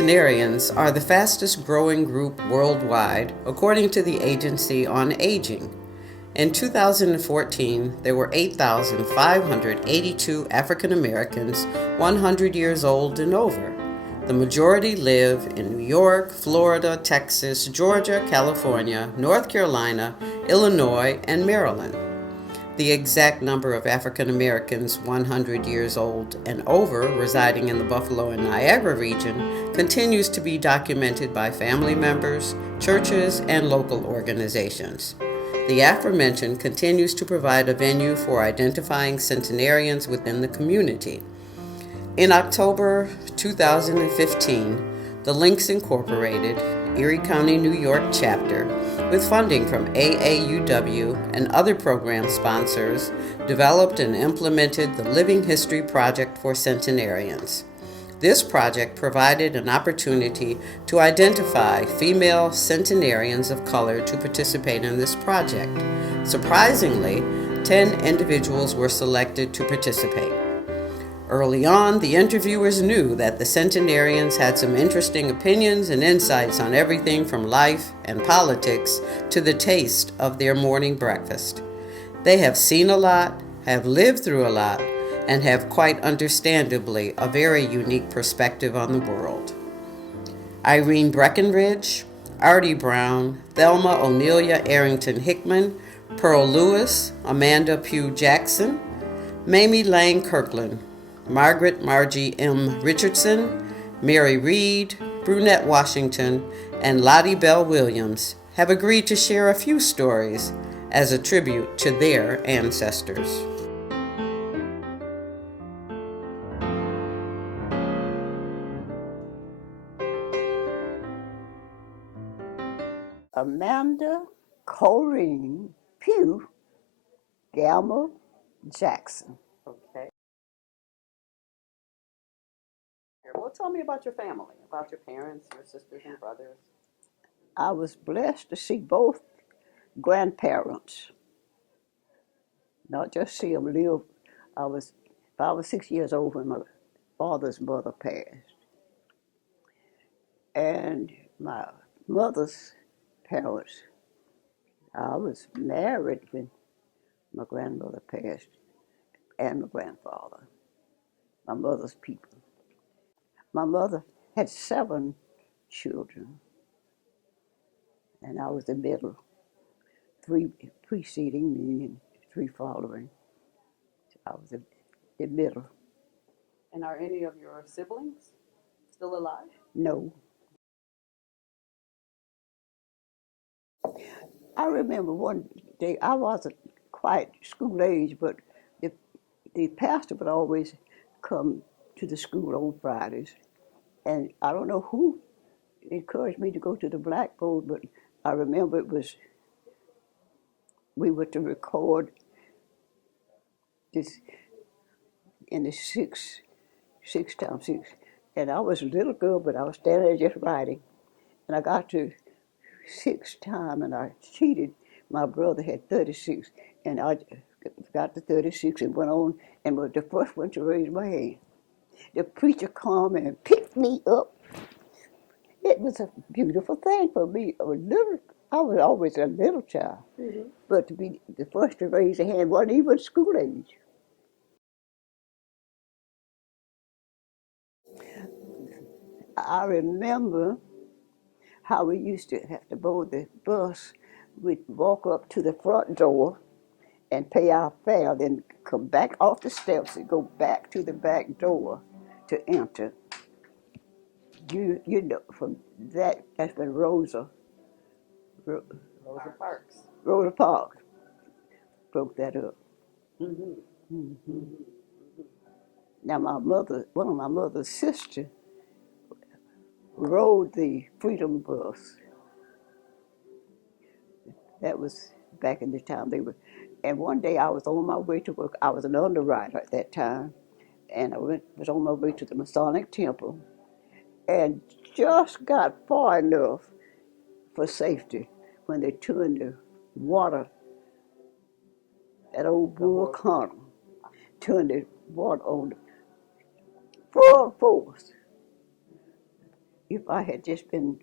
Centenarians are the fastest growing group worldwide, according to the Agency on Aging. In 2014, there were 8,582 African Americans 100 years old and over. The majority live in New York, Florida, Texas, Georgia, California, North Carolina, Illinois, and Maryland. The exact number of African Americans 100 years old and over residing in the Buffalo and Niagara region continues to be documented by family members, churches, and local organizations. The aforementioned continues to provide a venue for identifying centenarians within the community. In October 2015, the Links Incorporated, Erie County, New York chapter, with funding from AAUW and other program sponsors, developed and implemented the Living History Project for Centenarians. This project provided an opportunity to identify female centenarians of color to participate in this project. Surprisingly, 10 individuals were selected to participate. Early on, the interviewers knew that the centenarians had some interesting opinions and insights on everything from life and politics to the taste of their morning breakfast. They have seen a lot, have lived through a lot, and have quite understandably a very unique perspective on the world. Irene Breckenridge, Artie Brown, Thelma O'Nelia Arrington Hickman, Pearl Lewis, Amanda Pugh Jackson, Mamie Lang Kirkland, Margaret Margie M. Richardson, Mary Reed, Brunette Washington, and Lottie Bell Williams have agreed to share a few stories as a tribute to their ancestors. Amanda Corrine Pugh Gamma Jackson. Okay. Well, tell me about your family, about your parents, your sisters and brothers. I was blessed to see both grandparents, not just see them live. I was 5 or 6 years old when my father's mother passed. And my mother's parents, I was married when my grandmother passed and my grandfather, my mother's people. My mother had 7 children, and I was the middle, 3 preceding me and 3 following. I was the middle. And are any of your siblings still alive? No. I remember one day, I wasn't quite school age, but the, the pastor would always come to the school on Fridays. And I don't know who encouraged me to go to the blackboard, but I remember we were to record this in the six times six. And I was a little girl, but I was standing there just writing. And I got to 6 time and I cheated. My brother had 36, and I got to 36 and went on and was the first one to raise my hand. The preacher came and picked me up. It was a beautiful thing for me. I was always a little child, but to be the first to raise a hand wasn't even school age. I remember how we used to have to board the bus. We'd walk up to the front door and pay our fare, then come back off the steps and go back to the back door to enter. You know, from that's when Rosa Parks. Rosa Parks broke that up. Mm-hmm. Mm-hmm. Now one of my mother's sisters, rode the Freedom Bus. That was back in the time they were. And one day I was on my way to work. I was an underwriter at that time, and was on my way to the Masonic Temple, and just got far enough for safety when they turned the water, that old Bull Connell, turned the water on full force. if I had just been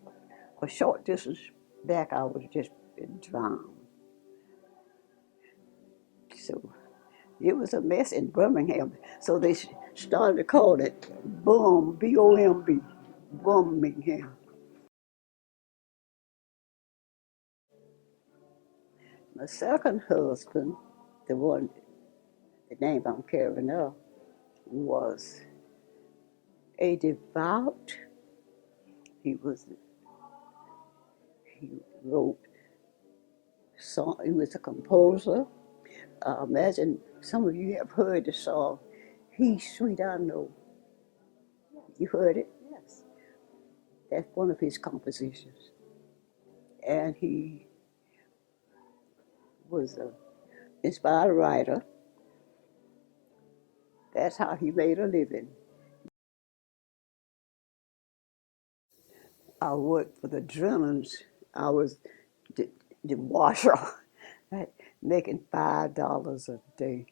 a short distance back, I would have just been drowned. So it was a mess in Birmingham. So they started to call it BOMB, B-O-M-B, Birmingham. My second husband, the one, the name I'm carrying now, was a devout. He was, he wrote song. He was a composer. Imagine some of you have heard the song, "He's Sweet I Know." You heard it? Yes. That's one of his compositions. And he was an inspired writer. That's how he made a living. I worked for the Drennans. I was the washer, making $5 a day,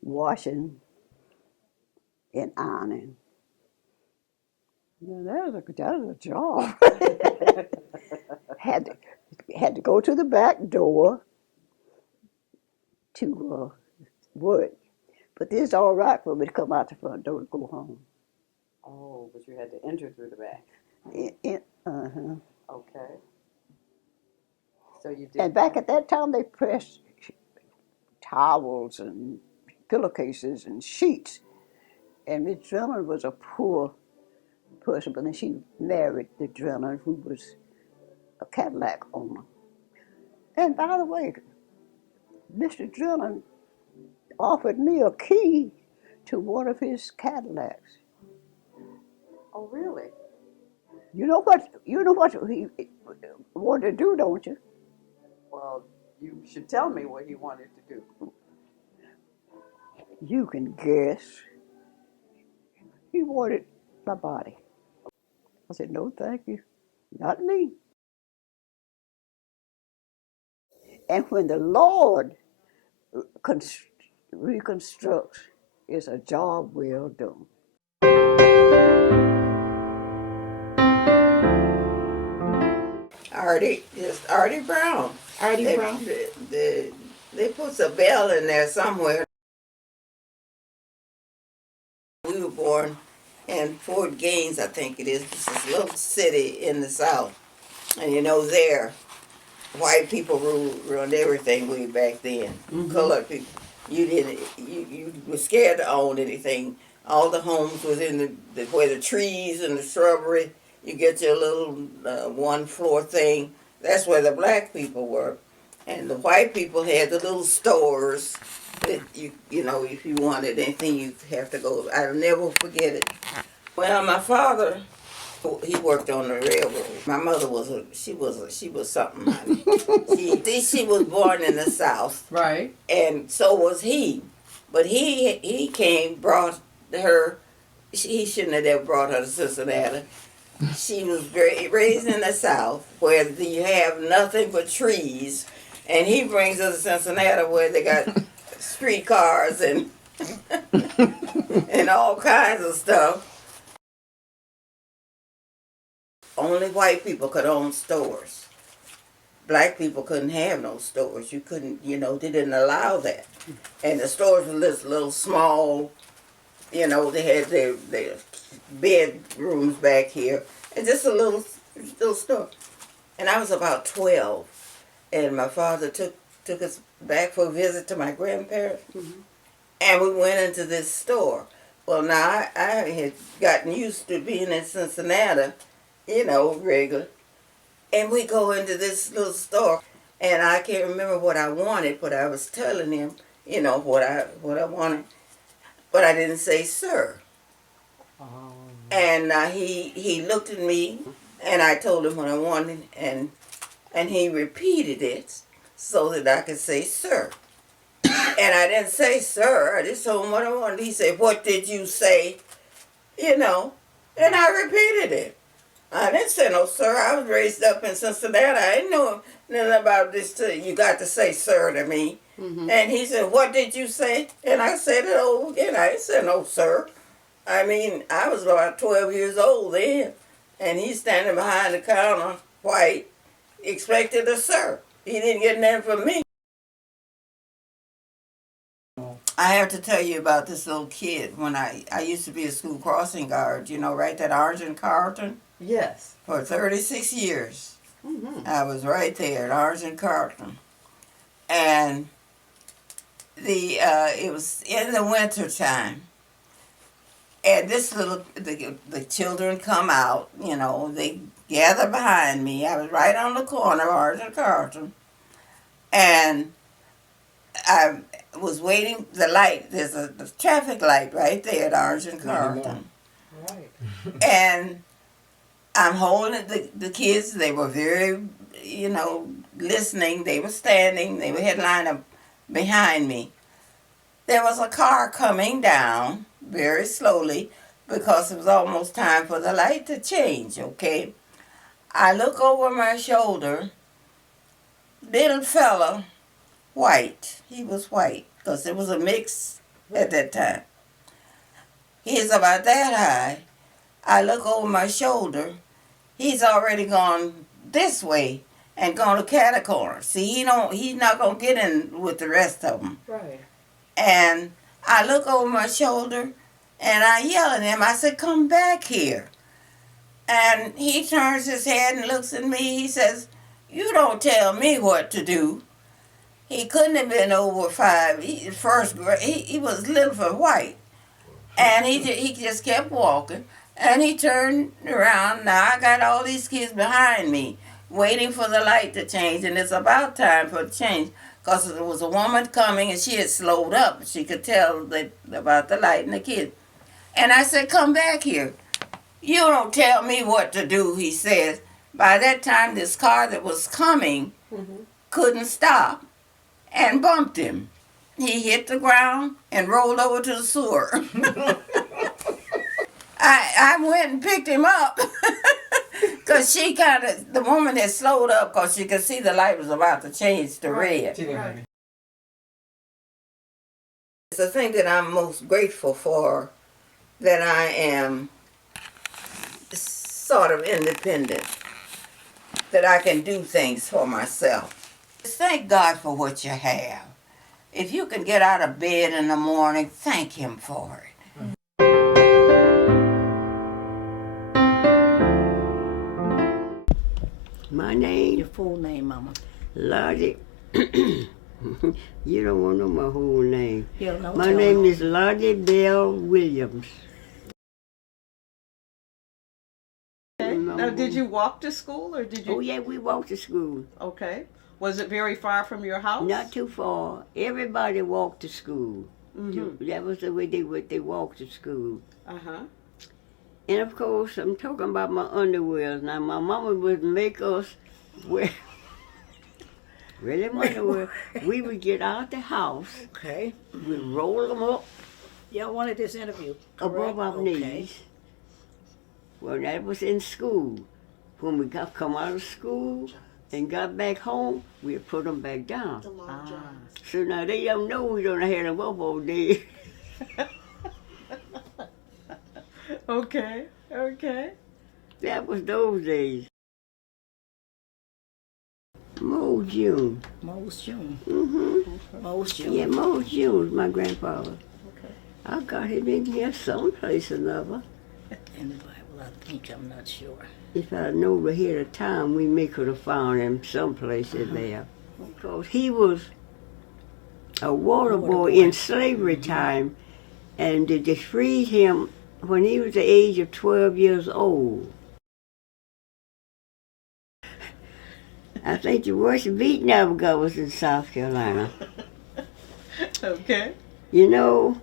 washing and ironing. Now, that was a job. had had to go to the back door to work, but it's all right for me to come out the front door to go home. Oh, but you had to enter through the back. Uh-huh. Okay. So you did. And back at that time, they pressed towels and pillowcases and sheets. And Miss Drummond was a poor person, but then she married the Drummond, who was a Cadillac owner. And by the way, Mr. Drummond offered me a key to one of his Cadillacs. Oh, really? You know what he wanted to do, don't you? Well, you should tell me what he wanted to do. You can guess. He wanted my body. I said, no, thank you. Not me. And when the Lord reconstructs, it's a job well done. Artie Brown. Artie Brown? They put a bell in there somewhere. We were born in Fort Gaines, I think it is. It's this little city in the South. And there, white people ruled everything way back then. Mm-hmm. Colored people. You were scared to own anything. All the homes was in where the trees and the shrubbery. You get your little one floor thing. That's where the black people were. And the white people had the little stores that if you wanted anything, you have to go. I'll never forget it. Well, my father, he worked on the railroad. My mother she was something. She was born in the South, right? And so was he. But he brought her. He shouldn't have ever brought her to Cincinnati. She was raised in the South, where you have nothing but trees, and he brings us to Cincinnati, where they got streetcars and and all kinds of stuff. Only white people could own stores. Black people couldn't have no stores. You couldn't, they didn't allow that. And the stores were little small. They had their bedrooms back here, and just a little store. And I was about 12, and my father took us back for a visit to my grandparents, mm-hmm. And we went into this store. Well, now I had gotten used to being in Cincinnati, regular, and we go into this little store, and I can't remember what I wanted, but I was telling him, what I wanted. But I didn't say sir. Oh. And he looked at me, and I told him what I wanted, and he repeated it so that I could say sir. And I didn't say sir. I just told him what I wanted. He said, "What did you say?" And I repeated it. I didn't say no sir. I was raised up in Cincinnati. I didn't know nothing about this. You got to say sir to me. Mm-hmm. And he said, "What did you say?" And I said it over again. I didn't say no sir. I mean, I was about 12 years old then. and he's standing behind the counter, white, expected a sir. He didn't get nothing from me. I have to tell you about this little kid. When I used to be a school crossing guard, you know, right at Orange and Carlton. Yes. For 36 years. Mm-hmm. I was right there at Orange and Carlton. And it was in the winter time. And the children come out, you know, they gather behind me. I was right on the corner of Orange and Carlton. And I was waiting the light. There's a traffic light right there at Orange and Carlton. Right. And I'm holding the kids. They were very, you know, listening. They were standing. They were headlined up behind me. There was a car coming down very slowly because it was almost time for the light to change, okay? I look over my shoulder. Little fella, white. He was white because it was a mix at that time. He's about that high. I look over my shoulder. He's already gone this way and gone to Catacorn. See, he's not gonna get in with the rest of them. Right. And I look over my shoulder and I yell at him. I said, "Come back here." And he turns his head and looks at me. He says, "You don't tell me what to do." He couldn't have been over 5. First grade. He was little for white. And he just kept walking. And he turned around. Now I got all these kids behind me waiting for the light to change. And it's about time for the change. Because there was a woman coming and she had slowed up. She could tell about the light and the kids. And I said, "Come back here." "You don't tell me what to do," he says. By that time, this car that was coming couldn't stop and bumped him. He hit the ground and rolled over to the sewer. I went and picked him up because the woman had slowed up because she could see the light was about to change to red. Right. It's the thing that I'm most grateful for, that I am sort of independent, that I can do things for myself. Thank God for what you have. If you can get out of bed in the morning, thank Him for it. My name, Your full name, Mama. Lottie. You don't want to know my whole name. Yeah, no, My tell name me. is Lottie Bell Williams. Okay. Now, did you walk to school or did you? Oh yeah, we walked to school. Okay. Was it very far from your house? Not too far. Everybody walked to school. Mm-hmm. That was the way they walked to school. Uh-huh. And of course, I'm talking about my underwear. Now, my mama would make us wear really my underwear. We would get out the house, Okay. we'd roll them up Y'all wanted this interview. above correct? our Okay. knees. Well, that was in school. When we come out of school and got back home, we'd put them back down. So now they don't know we don't have them up all day. Okay. Okay. That was those days. Mo June. Mo's June. Mm-hmm. Mo's June. Yeah, Mo June was my grandfather. Okay. I got him in here someplace or another. In the Bible, I think. I'm not sure. If I know ahead of time, we may could have found him someplace in there. Because he was a water boy in slavery time, and they freed him when he was the age of 12 years old. I think the worst beating I ever got was in South Carolina. Okay. You know,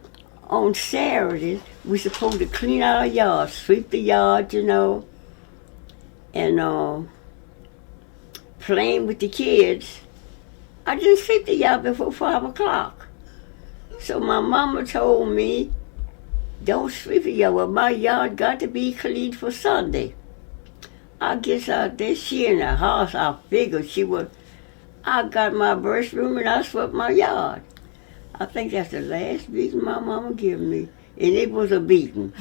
on Saturdays, we're supposed to clean our yard, sweep the yard, you know, and playing with the kids. I didn't sweep the yard before 5 o'clock. So my mama told me, "Don't sweep the yard. Well, my yard got to be clean for Sunday." I guess out there, she in the house, I figured she would. I got my brush room and I swept my yard. I think that's the last beating my mama gave me. And it was a beating.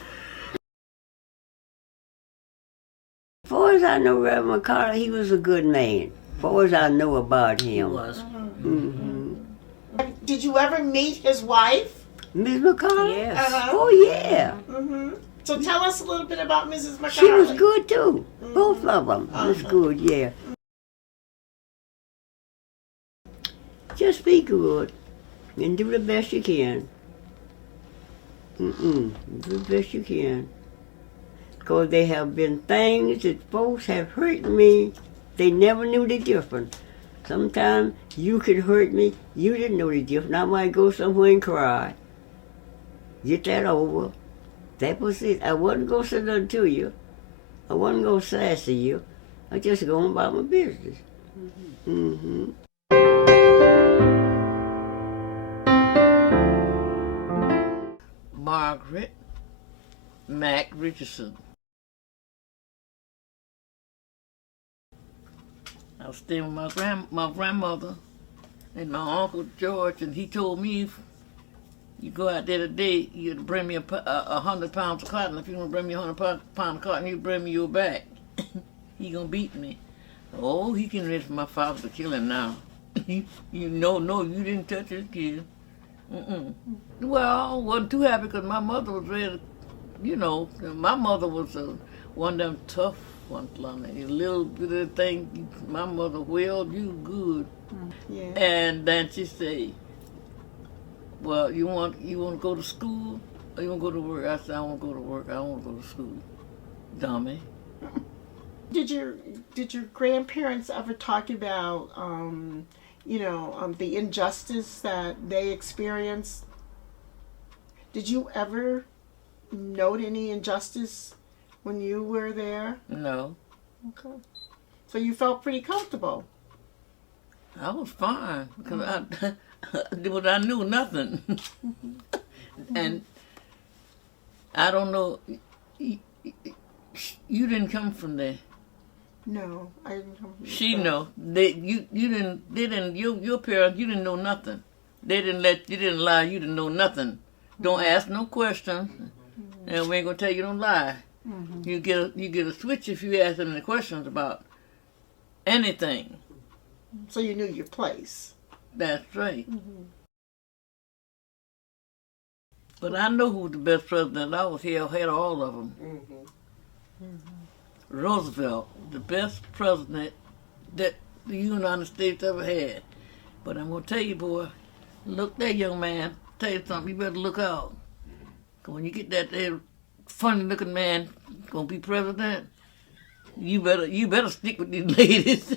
as I know Reverend McCarter, he was a good man. Far as I know about He him. was. Did you ever meet his wife? Miss McCarter? Yes. Oh, yeah. So tell us a little bit about Mrs. McCarley. She was good, too. Both of them was good, yeah. Just be good and do the best you can. Do the best you can. Because there have been things that folks have hurt me. They never knew the difference. Sometimes you could hurt me, you didn't know the difference. I might go somewhere and cry. Get that over. That was it. I wasn't going to say nothing to you. I wasn't going to sassy you. I just going about my business. Margaret Mac Richardson. I was staying with my grandmother and my uncle George, and he told me, if you go out there today, you'd bring me 100 pounds of cotton. If you want to bring me 100 pounds of cotton, you bring me your back. He gonna beat me. Oh, he can ready for my father to kill him now. You no, you didn't touch his kid. Well, I wasn't too happy because my mother was ready. My mother was one of them tough ones, a little bit of thing. My mother whaled you good. Yeah. And then she said, well, you want to go to school or you want to go to work? I said, I want to go to work. I don't want to go to school. Dummy. Did your grandparents ever talk about the injustice that they experienced? Did you ever note any injustice when you were there? No. Okay. So you felt pretty comfortable. I was fine because I knew nothing. And I don't know, you didn't come from there. No, I didn't come from She that. know. Your parents, you didn't know nothing. They didn't allow you to know nothing. Don't ask no questions, and we ain't gonna tell you don't lie. You get a switch if you ask them any questions about anything. So you knew your place. That's right. But I know who was the best president. I was here, had all of them. Roosevelt, the best president that the United States ever had. But I'm gonna tell you, boy, look there, young man. Tell you something. You better look out. 'Cause when you get that there funny-looking man gonna be president, you better stick with these ladies.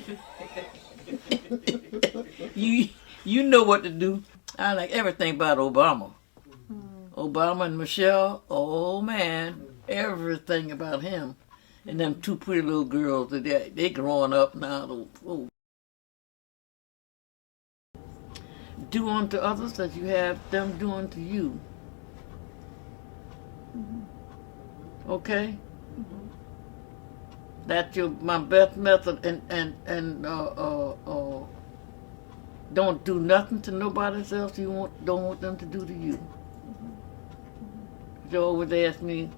you know what to do. I like everything about Obama. Obama and Michelle, oh man, everything about him. And them two pretty little girls, they growing up now. Oh. Do unto others as you have them do unto you. Okay? That's my best method, and don't do nothing to nobody else you don't want them to do to you. They always ask me,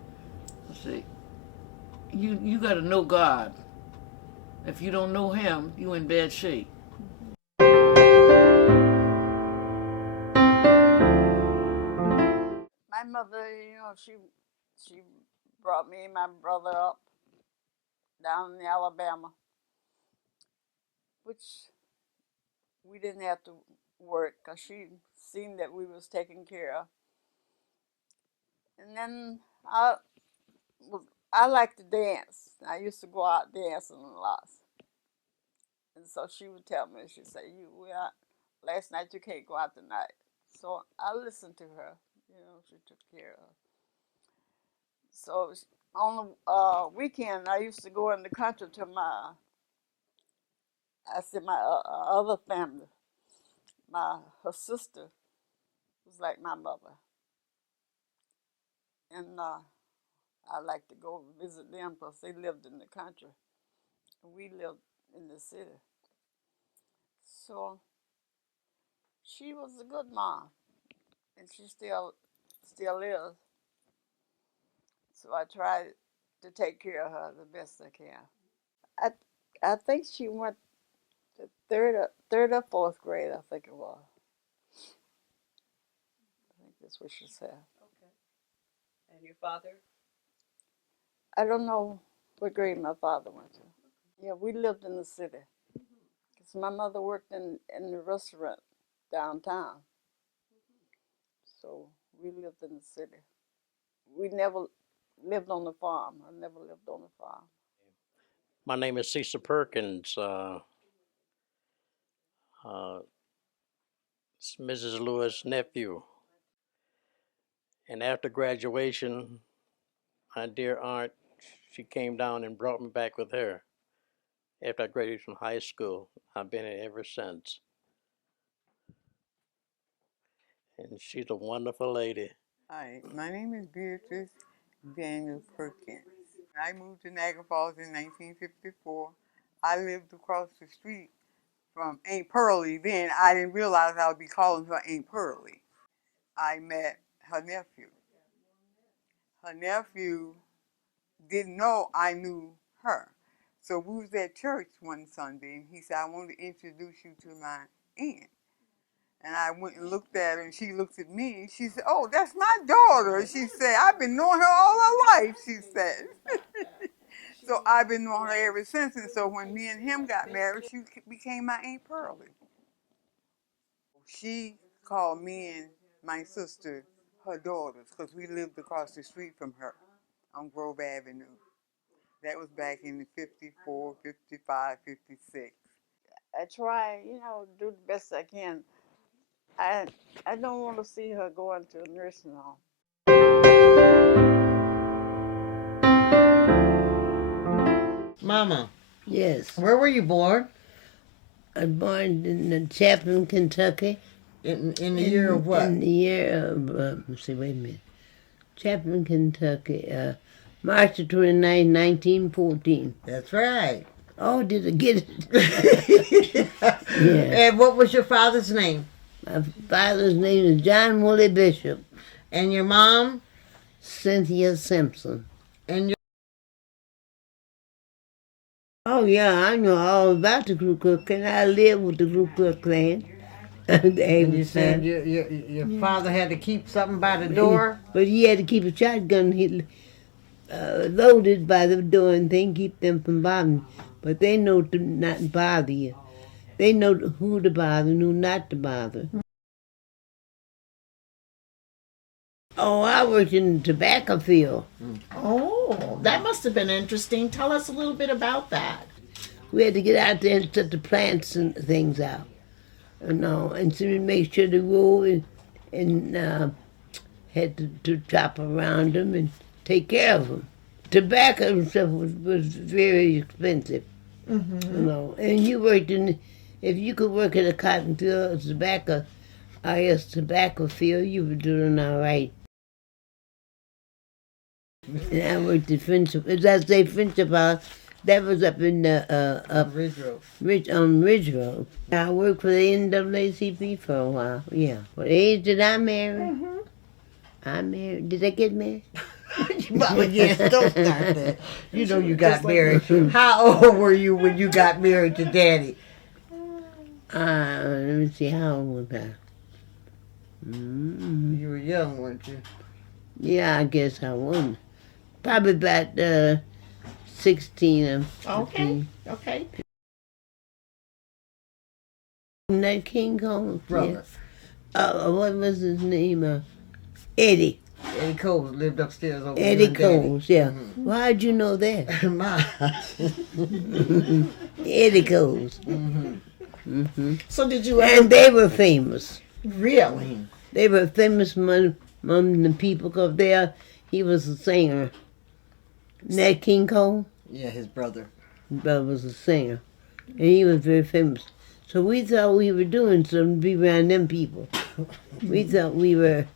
I say, you got to know God. If you don't know Him, you in bad shape. My mother, she brought me and my brother up down in Alabama, which we didn't have to work because she seen that we was taken care of. And then I like to dance. I used to go out dancing a lot. And so she would tell me, she'd say, last night you can't go out tonight. So I listened to her. She took care of her. So on the weekend, I used to go in the country to my other family. Her sister was like my mother. And I like to go visit them because they lived in the country. And we lived in the city. So she was a good mom. And she still is. So I try to take care of her the best I can. I I think she went to third or fourth grade. I think it was. I think that's what she said. And your father? I don't know what grade my father went to. Yeah, we lived in the city because my mother worked in the restaurant downtown, so we lived in the city. We never lived on the farm. I never lived on the farm. My name is Cecil Perkins. It's Mrs. Lewis' nephew. And after graduation, my dear aunt, she came down and brought me back with her. After I graduated from high school, I've been here ever since. And she's a wonderful lady. Hi, my name is Beatrice Daniel Perkins. I moved to Niagara Falls in 1954. I lived across the street from Aunt Pearlie. Then I didn't realize I would be calling her Aunt Pearlie. I met her nephew. Her nephew didn't know I knew her. So we was at church one Sunday, and he said, I want to introduce you to my aunt. And I went and looked at her, and she looked at me, and she said, oh, that's my daughter. She said, I've been knowing her all her life, she said. So I've been knowing her ever since. And so when me and him got married, she became my Aunt Pearlie. She called me and my sister her daughters because we lived across the street from her on Grove Avenue. That was back in the 54, 55, 56. I try, do the best I can. I I don't want to see her going to a nursing home. Mama, Yes. where were you born? I was born in Chaplin, Kentucky. In the year of what? In the year of, let's see, wait a minute. Chaplin, Kentucky, March the 29th, 1914. That's right. Oh, did I get it? Yeah. And what was your father's name? My father's name is John Woolley Bishop. And your mom? Cynthia Simpson. And your... Oh, yeah, I know all about the Ku Klux Klan. I lived with the Ku Klux Klan. And you said your father had to keep something by the door? But he had to keep a shotgun loaded by the door and thing, keep them from bothering. But they know to not bother you. They know who to bother and who not to bother. Oh, I worked in the tobacco field. Oh, that must have been interesting. Tell us a little bit about that. We had to get out there and set the plants and things out. And so we make sure they grow and had to chop around them and take care of them. Tobacco and stuff was very expensive. Mm-hmm. And you worked if you could work in a cotton field, tobacco field, you were doing all right. And I worked at Friendship. As I say, Friendship House, that was up in Ridge Road. Ridge Road. I worked for the NAACP for a while. Yeah. What age did I marry? Mm-hmm. I married. Did I get married? Yes, don't start that. You know you got married. How old were you when you got married to Daddy? Let me see, how old was I? Mm-hmm. You were young, weren't you? Yeah, I guess I was. Probably about 16 or 15. Okay. Nat King Cole. Brother. Yeah. What was his name? Eddie. Eddie Coles lived upstairs over Eddie there. Coles, yeah. Mm-hmm. Why'd you know that? My. Eddie Coles. Mm-hmm. Mm-hmm. So did you ever... And they were famous. Really? They were famous among the people because he was a singer. Nat King Cole? Yeah, his brother. His brother was a singer. And he was very famous. So we thought we were doing something to be around them people. We thought we were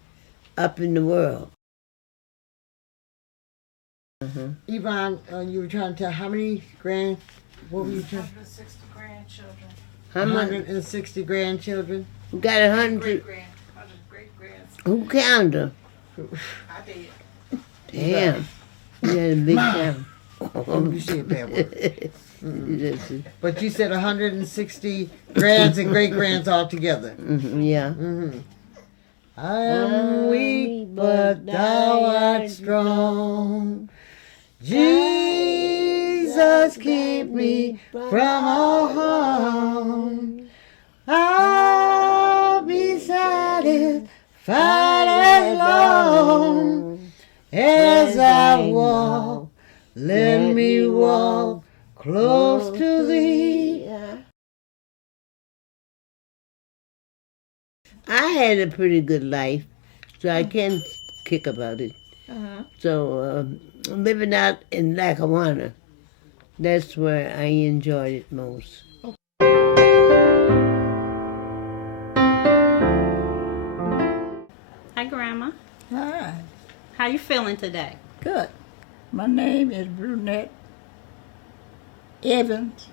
up in the world. Uh-huh. Yvonne, you were trying to tell how many what were you trying? 160 grandchildren. How much? 160 grandchildren. We got 100. Great-grands. Who counted them? I did. Damn. You had a big family. Oh, you said that one. Yes. But you said 160 grands and great grands all together. Yeah. I am weak, but thou art strong. Jesus, keep me from all harm. I'll be satisfied as long as I walk. Let me walk close to thee. I had a pretty good life, so I can't kick about it. So living out in Lackawanna, that's where I enjoyed it most. Hi, Grandma. Hi. How you feeling today? Good. My name is Brunette Evans.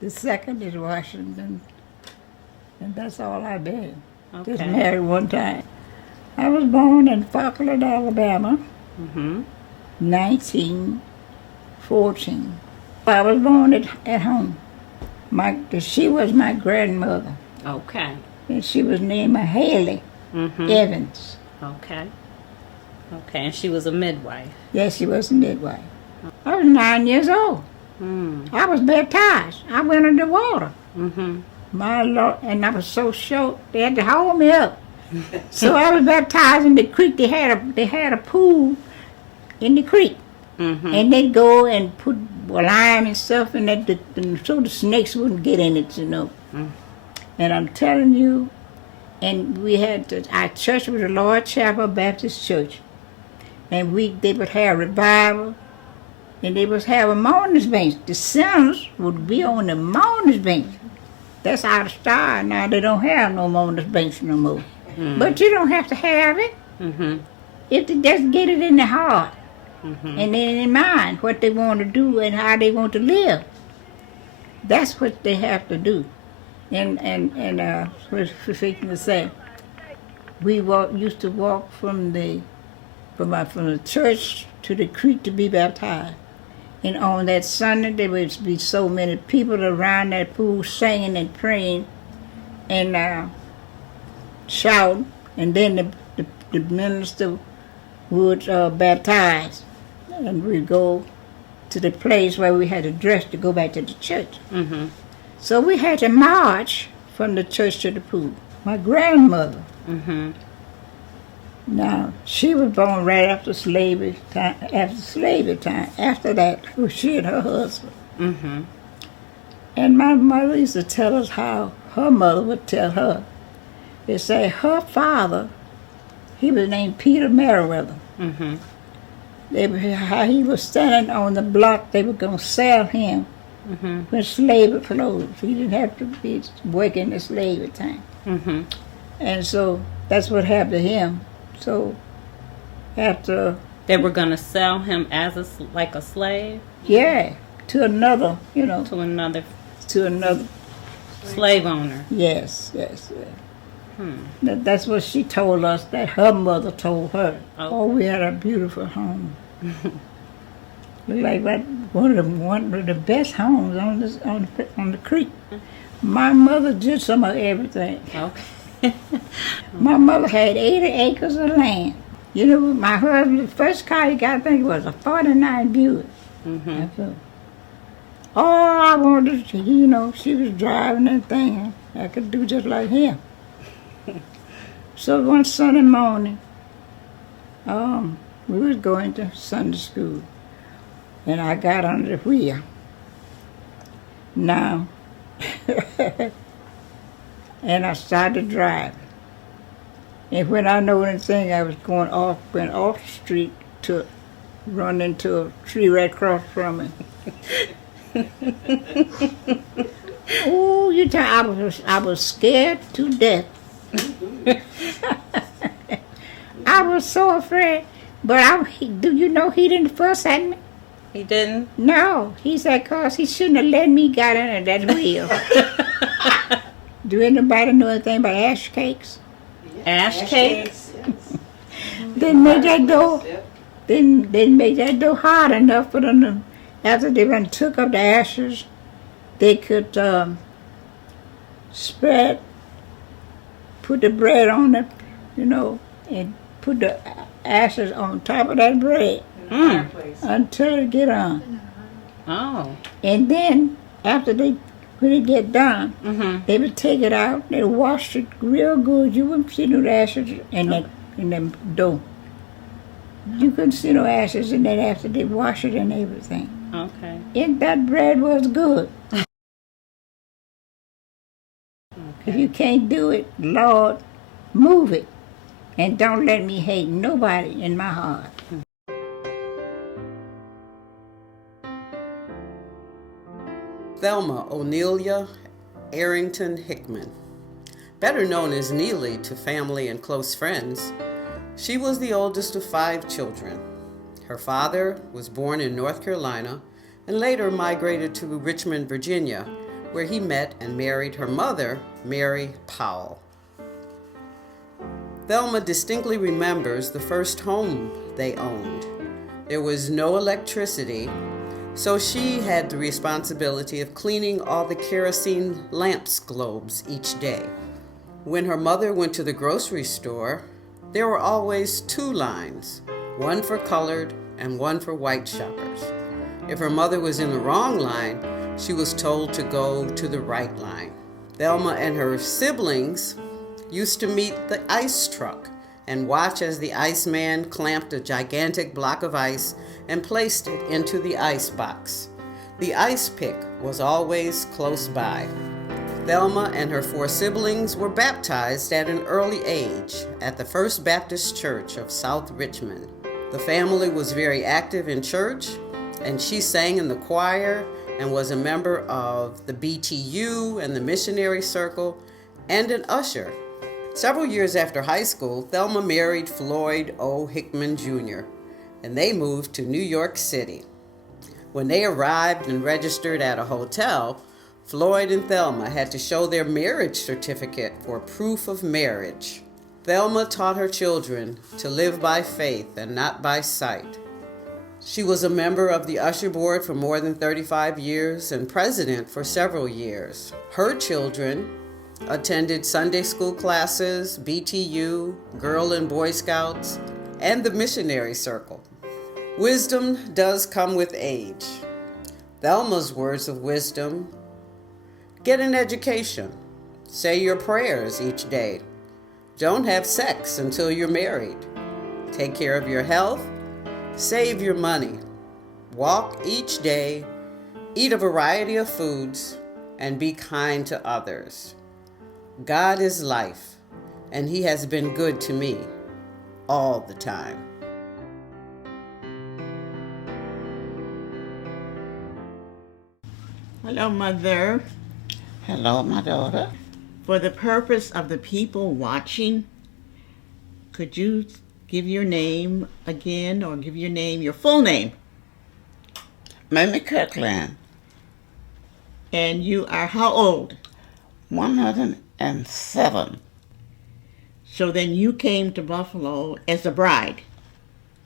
The second is Washington. And that's all I've been. Just Okay. married one time. I was born in Falkland, Alabama, 1914. I was born at home. She was my grandmother, Okay. and she was named Haley Evans. Okay. Okay. And she was a midwife. Yes, she was a midwife. I was 9 years old. I was baptized. I went in the water. My Lord, and I was so short, they had to hold me up. So I was baptized in the creek. They had a pool in the creek. And they'd go and put lime and stuff in it so the snakes wouldn't get in it, you know. And I'm telling you, and we had our church was the Lord Chapel Baptist Church. And they would have revival, and they would have a mourners bench. The sinners would be on the mourners bench. That's how it started. Now they don't have no mourners bench no more. But you don't have to have it. If they just get it in the heart. And then in mind what they want to do and how they want to live. That's what they have to do. And what to say, we used to walk from the church to the creek to be baptized. And on that Sunday there would be so many people around that pool singing and praying and shouting, and then the minister would baptize. And we'd go to the place where we had to dress to go back to the church. So we had to march from the church to the pool. My grandmother, now she was born right after slavery time. After that, she and her husband. And my mother used to tell us how her mother would tell her. They say her father, he was named Peter Merriweather. How he was standing on the block, they were going to sell him when slavery closed. He didn't have to be working the slavery time. And so that's what happened to him. So after... They were going to sell him as like a slave? Yeah, to another, you know. To another slave owner. Yes. That's what she told us, that her mother told her. Oh, we had a beautiful home. Like one of the best homes on the creek. My mother did some of everything. Okay. My mother had 80 acres of land. You know, my husband, the first car he got, I think, was a 49 Buick. All I wanted to, you know, she was driving that thing. I could do just like him. So one Sunday morning, we was going to Sunday school, and I got under the wheel. Now, and I started driving. And when I know anything, I was went off the street to run into a tree right across from me. Oh, I was scared to death. I was so afraid. But do you know he didn't fuss at me? He didn't? No. He said, cause he shouldn't have let me get under that wheel. Do anybody know anything about ash cakes? Ash cakes? Didn't make that door hard enough for them to after they done took up the ashes, they could spread, put the bread on it, and put the ashes on top of that bread until it get on. Oh. And then when it get done, they would take it out. They wash it real good. You wouldn't see no ashes in the dough. You couldn't see no ashes in that after they wash it and everything. Okay. And that bread was good. If you can't do it, Lord, move it. And don't let me hate nobody in my heart. Thelma O'Nelia Arrington Hickman, better known as Neely to family and close friends. She was the oldest of 5 children. Her father was born in North Carolina and later migrated to Richmond, Virginia, where he met and married her mother, Mary Powell. Thelma distinctly remembers the first home they owned. There was no electricity, so she had the responsibility of cleaning all the kerosene lamps globes each day. When her mother went to the grocery store, there were always 2 lines, one for colored and one for white shoppers. If her mother was in the wrong line, she was told to go to the right line. Thelma and her siblings used to meet the ice truck and watch as the iceman clamped a gigantic block of ice and placed it into the ice box. The ice pick was always close by. Thelma and her 4 siblings were baptized at an early age at the First Baptist Church of South Richmond. The family was very active in church, and she sang in the choir and was a member of the BTU and the Missionary Circle and an usher. Several years after high school, Thelma married Floyd O. Hickman Jr., and they moved to New York City. When they arrived and registered at a hotel, Floyd and Thelma had to show their marriage certificate for proof of marriage. Thelma taught her children to live by faith and not by sight. She was a member of the usher board for more than 35 years and president for several years. Her children attended Sunday school classes, BTU, Girl and Boy Scouts, and the Missionary Circle. Wisdom does come with age. Thelma's words of wisdom: get an education, say your prayers each day, don't have sex until you're married, take care of your health, save your money, walk each day, eat a variety of foods, and be kind to others. God is life, and He has been good to me all the time. Hello, Mother. Hello, my daughter. For the purpose of the people watching, could you give your name again, or give your full name? Mamie Kirkland. And you are how old? 107. So then you came to Buffalo as a bride.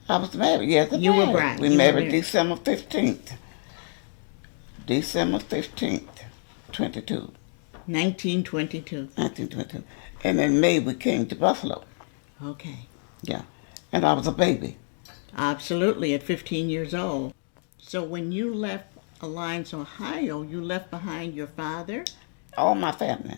I was married, yes. You were bride. We married December 15th. December 15th, 22. 1922. 1922. And in May we came to Buffalo. Okay. Yeah. And I was a baby. Absolutely, at 15 years old. So when you left Alliance, Ohio, you left behind your father? All my family.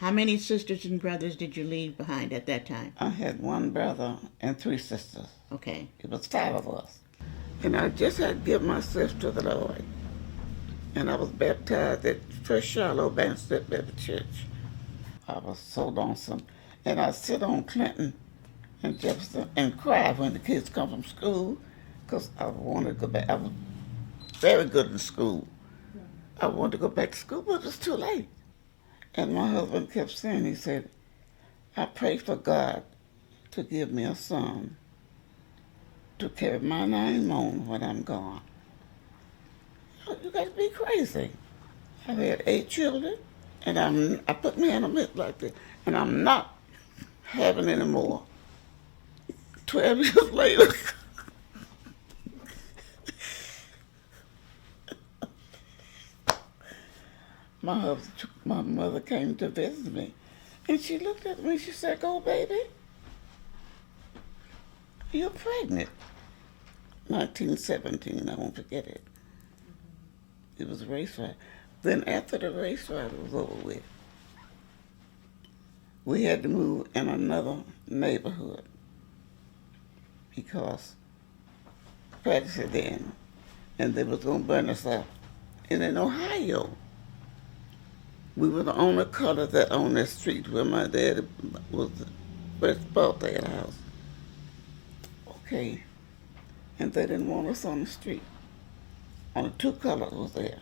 How many sisters and brothers did you leave behind at that time? I had 1 brother and 3 sisters. Okay. It was 5 of us. And I just had to give myself to the Lord. And I was baptized at First Charlotte Baptist Church. I was so lonesome. And I'd sit on Clinton and Jefferson and cry when the kids come from school, because I wanted to go back. I was very good in school. I wanted to go back to school, but it was too late. And my husband kept saying, he said, I pray for God to give me a son to carry my name on when I'm gone. You got to be crazy. I had 8 children, and I put me in a mix like this, and I'm not having any more. 12 years later, my mother came to visit me, and she looked at me. She said, "Go, baby, you're pregnant." 1917, I won't forget it. It was a race ride. Then after the race ride was over with, we had to move in another neighborhood because prejudice then, and they was going to burn us up. And in Ohio, we were the only color that owned that street where my dad was first bought that house. Okay, and they didn't want us on the street. Only two colors was there.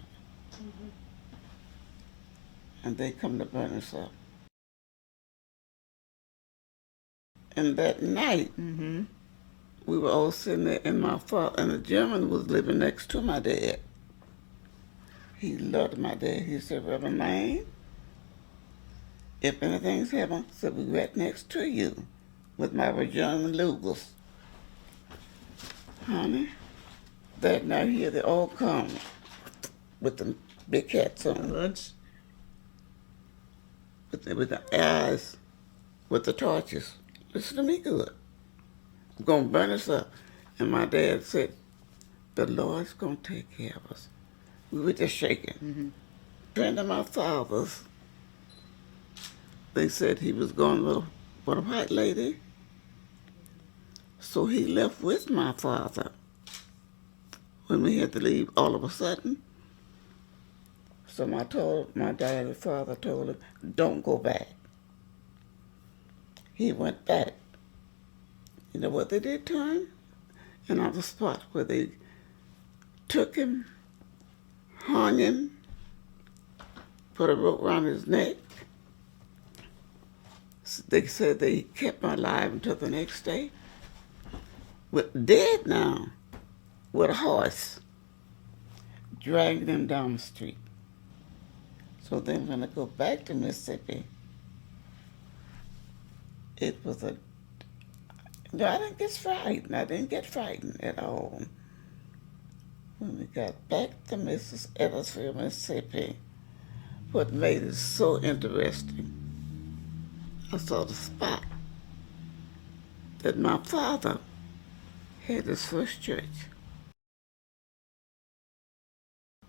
And they come to burn us up. And that night, we were all sitting there, and my father, and the German was living next to my dad. He loved my dad. He said, "Reverend Lane, if anything's happened," said, "we right next to you with my German Lugers." Honey, that night here they all come with the big hats on. Hoods. With the eyes, with the torches. Listen to me good. I'm going to burn us up. And my dad said, "The Lord's going to take care of us." We were just shaking. A friend of my father's, they said he was going with a white lady. So he left with my father when we had to leave all of a sudden. So my dad's father told him, "Don't go back." He went back. You know what they did to him? And on the spot where they took him, hung him, put a rope around his neck. They said they kept him alive until the next day. But dead now, with a horse, dragging him down the street. So then when I go back to Mississippi, it was no, I didn't get frightened. I didn't get frightened at all. When we got back to Edwardsville, Mississippi, what made it so interesting, I saw the spot that my father had his first church.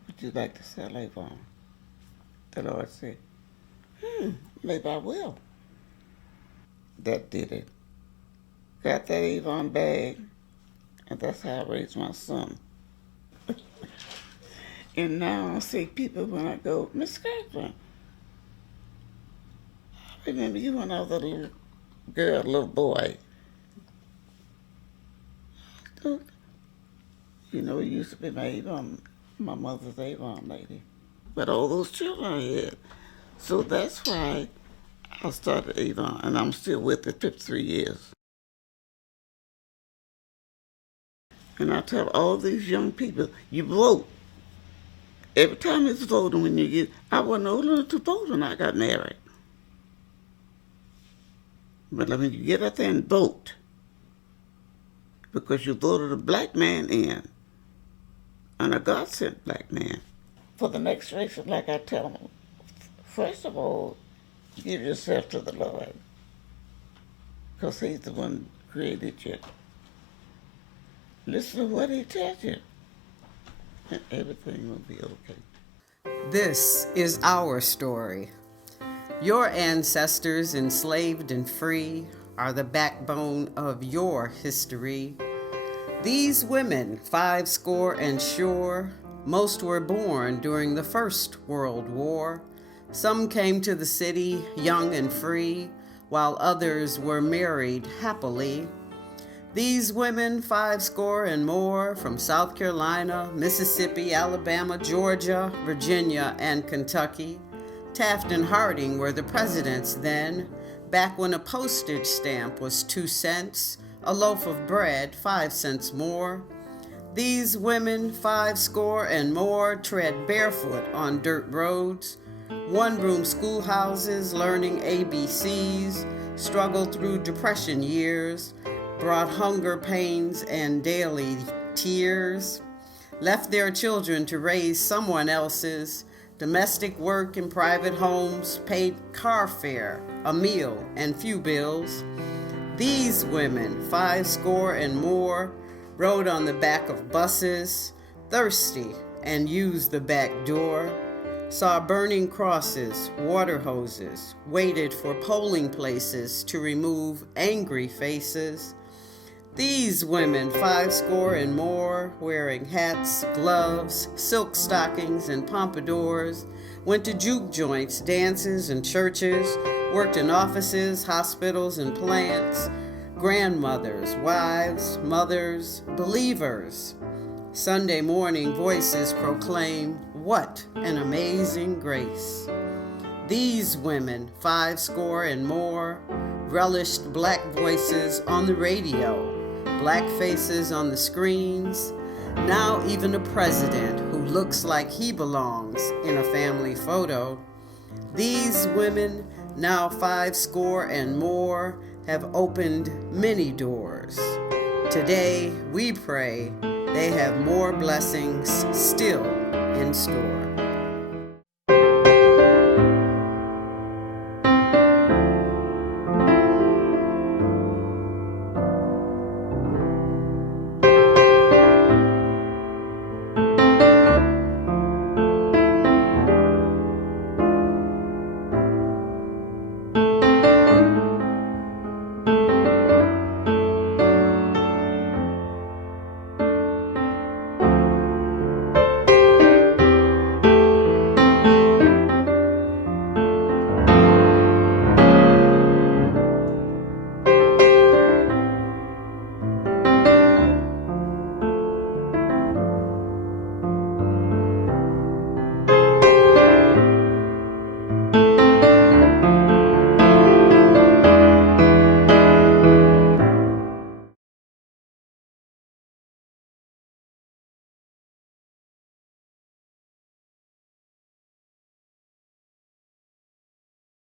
"Would you like to sell Avon?" The Lord said, "Maybe I will." That did it. Got that Avon bag, and that's how I raised my son. And now I see people when I go, "Miss Kirkland, I remember you when I was a little girl, little boy." You know, it used to be my mother's Avon lady. But all those children I had. So that's why I started Avon, and I'm still with it 53 years. And I tell all these young people, you vote. Every time it's voting when you get, I wasn't old enough to vote when I got married. But when you get out there and vote, because you voted a black man in, and a God-sent black man. For the next race, like I tell them, first of all, give yourself to the Lord, because He's the one who created you. Listen to what He tells you, and everything will be okay. This is our story. Your ancestors, enslaved and free, are the backbone of your history. These women, 50 and sure, most were born during the First World War. Some came to the city young and free, while others were married happily. These women, 50 and more, from South Carolina, Mississippi, Alabama, Georgia, Virginia, and Kentucky. Taft and Harding were the presidents then, back when a postage stamp was 2 cents, a loaf of bread 5 cents more. These women, 50 and more, tread barefoot on dirt roads, one-room schoolhouses learning ABCs, struggled through depression years, brought hunger pains and daily tears, left their children to raise someone else's, domestic work in private homes, paid car fare, a meal, and few bills. These women, 50 and more, rode on the back of buses, thirsty, and used the back door, saw burning crosses, water hoses, waited for polling places to remove angry faces. These women, 50 and more, wearing hats, gloves, silk stockings, and pompadours, went to juke joints, dances, and churches, worked in offices, hospitals, and plants, grandmothers, wives, mothers, believers. Sunday morning voices proclaim, "What an amazing grace." These women, 50 and more, relished black voices on the radio, black faces on the screens, now even a president who looks like he belongs in a family photo. These women, now 50 and more, have opened many doors. Today, we pray they have more blessings still in store.